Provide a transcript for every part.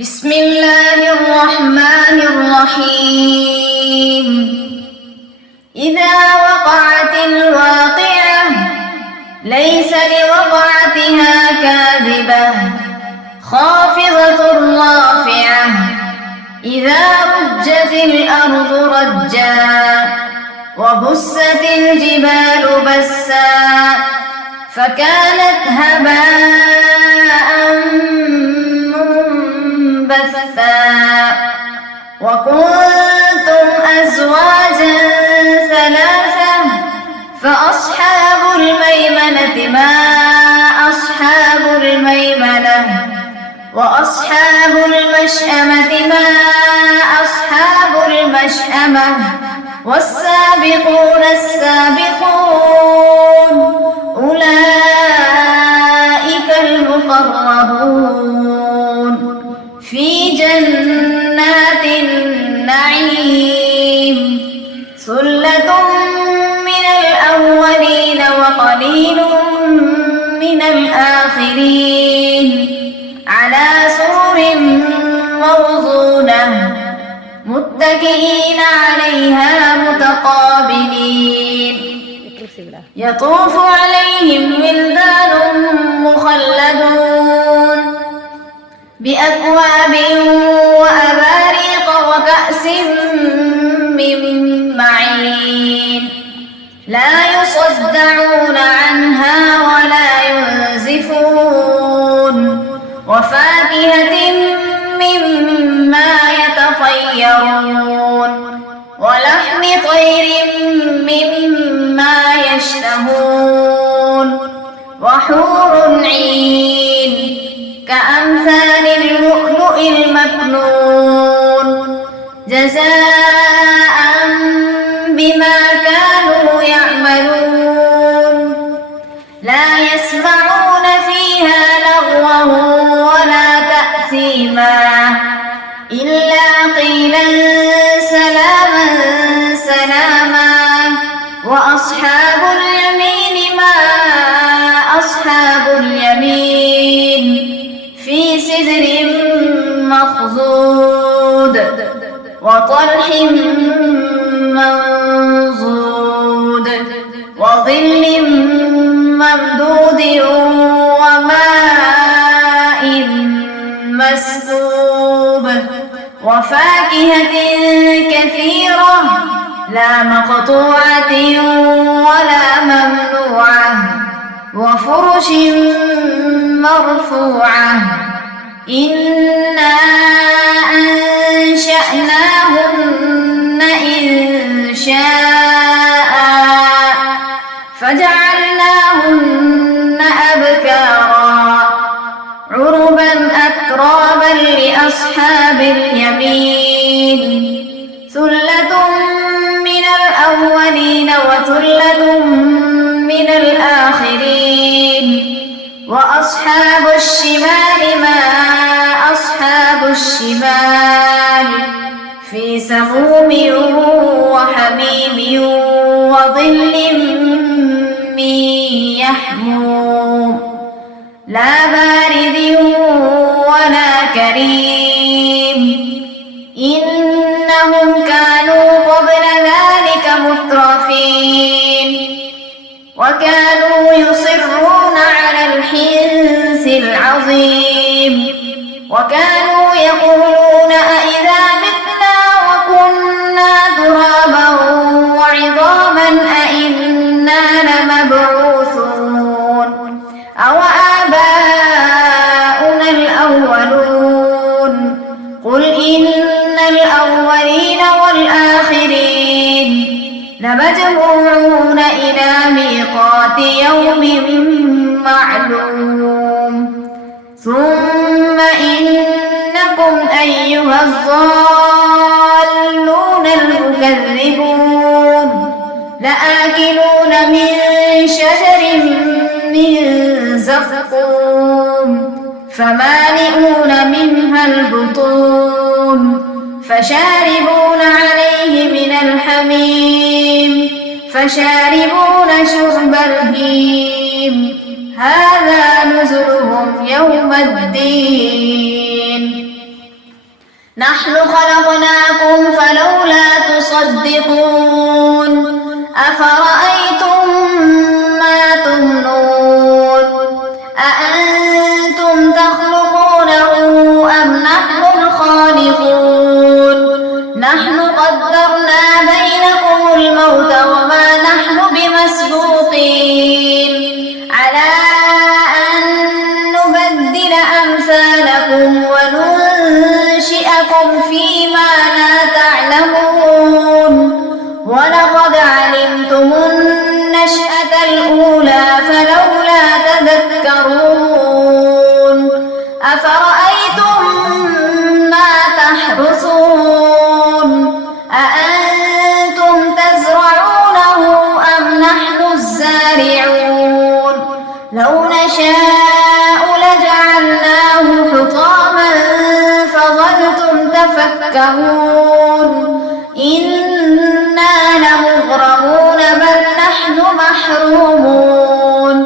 بسم الله الرحمن الرحيم إذا وقعت الواقعة ليس لوقعتها كاذبة خافضة رافعة إذا رجت الأرض رجا وبست الجبال بسا فكانت هباء منبثا وكنتم أزواجا ثلاثة فأصحاب الميمنة ما أصحاب الميمنة وأصحاب المشأمة ما أصحاب المشأمة والسابقون السابقون أولئك المقربون في جنات النعيم ثلة من الأولين وقليل من الآخرين على سرر موضونة متكئين عليها متقابلين يطوف عليهم ولدان مخلدون بأكواب وأباريق وكأس من معين لا يصدعون عنها ولا ينزفون وفاكهة مما يتخيرون ولحم طير مما يشتهون وحور عين كأمثال اللؤلؤ المكنون جزاء بما كانوا يعملون لا يسمعون فيها لغوا ولا تأثيما إلا قيلا سلاما سلاما وأصحاب اليمين ما أصحاب اليمين في سدر مخضود وطلح منضود وظل ممدود وماء مسكوب وفاكهة كثيرة لا مقطوعة ولا ممنوعة وفرش مرفوعة إنا أنشأناهن إنشاء فجعلناهن أبكارا عربا أترابا لأصحاب اليمين ثلة من الأولين وثلة من الآخرين وأصحاب الشمال ما أصحاب الشمال في سموم وحميم وظل من يحموم لا بارد ولا كريم إنهم كانوا قبل ذلك مترفين وكانوا يصرون على الحنث العظيم وكانوا يقولون أئذا متنا وكنا ترابا وعظاما أئنا لمبعوثون أو آباؤنا الأولون قل إن الأولين والآخرين لمجموعون إلى ميقات يوم معلوم ثم إنكم أيها الضالون المكذبون لآكلون من شجر من زقوم فمالئون منها البطون فشاربون عليه من الحميم فشاربون شرب الهيم هذا نزلهم يوم الدين نحن خلقناكم فلولا تصدقون أفرأيتم ما تمنون أأنتم تخلقونه أم نحن الخالقون نحن قدرنا بينكم الموت وما نحن بمسبوقين على أن نبدل أمثالكم وننشئكم فيما لا تعلمون ولقد علمتم النشأة الأولى فلولا تذكرون أفرأيتم ما تحرثون أأنتم تزرعونه أم نحن الزارعون لو نشاء لجعلناه حطاما فظلتم تفكهون إنا لمغرمون بل نحن محرومون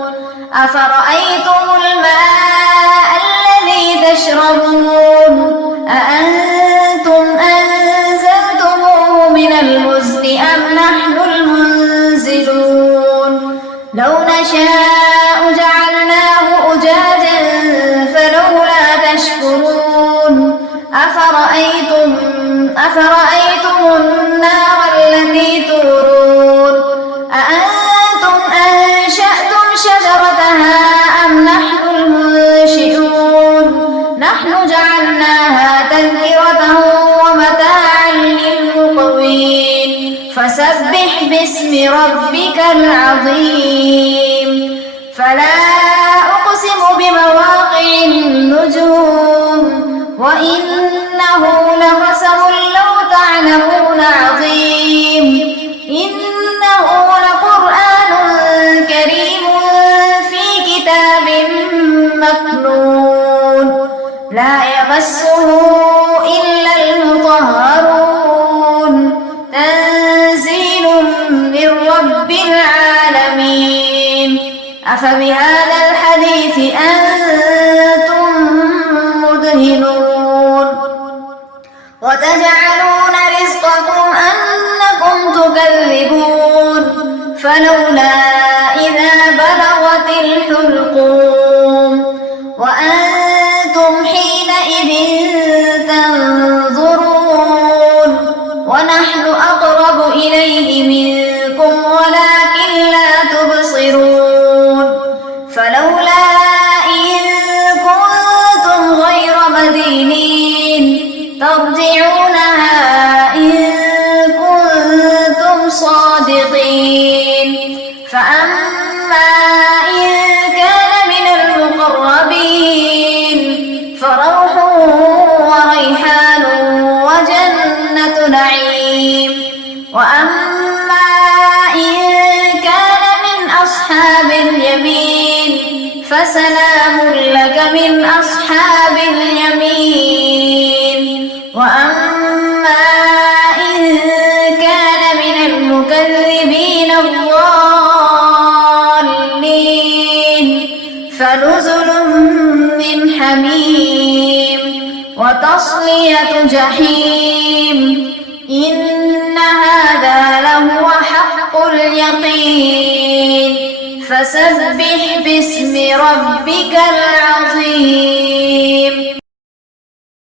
أفرأيتم الماء الذي تشربون أأنتم أنزلتموه من المزن أم نحن المنزلون لو نشاء جعلناه أجاجا فلولا تشكرون أفرأيتم النار التي تورون أأنتم أنشأتم شجرتها أم نحن المنشئون نحن جعلناها تذكرة ومتاعا للمقوين فسبح باسم ربك العظيم فلا أقسم بمواقع النجوم وإنه لقسم لو تعلمون عظيم إنه لقرآن كريم في كتاب مكنون لا يمسه إلا المطهرون تنزيل من رب العالمين أفبهذا الحديث أنتم مدهنون وتجعلون رزقكم أنكم تكذبون فلولا إذا بلغت الحلقوم وأنتم حينئذ تنظرون ونحن أقرب إليه منكم ولكن لا تبصرون فلولا إن كنتم غير مدينين ترجعونها إن كنتم صادقين فأما إن كان من المقربين فروح وريحان وجنة نعيم وأما إن كان من أصحاب اليمين فسلام لك من أصحاب اليمين وأما إن كان من المكذبين الضالين فنزل من حميم وتصلية جحيم إن هذا لهو حق اليقين فسبح باسم ربك العظيم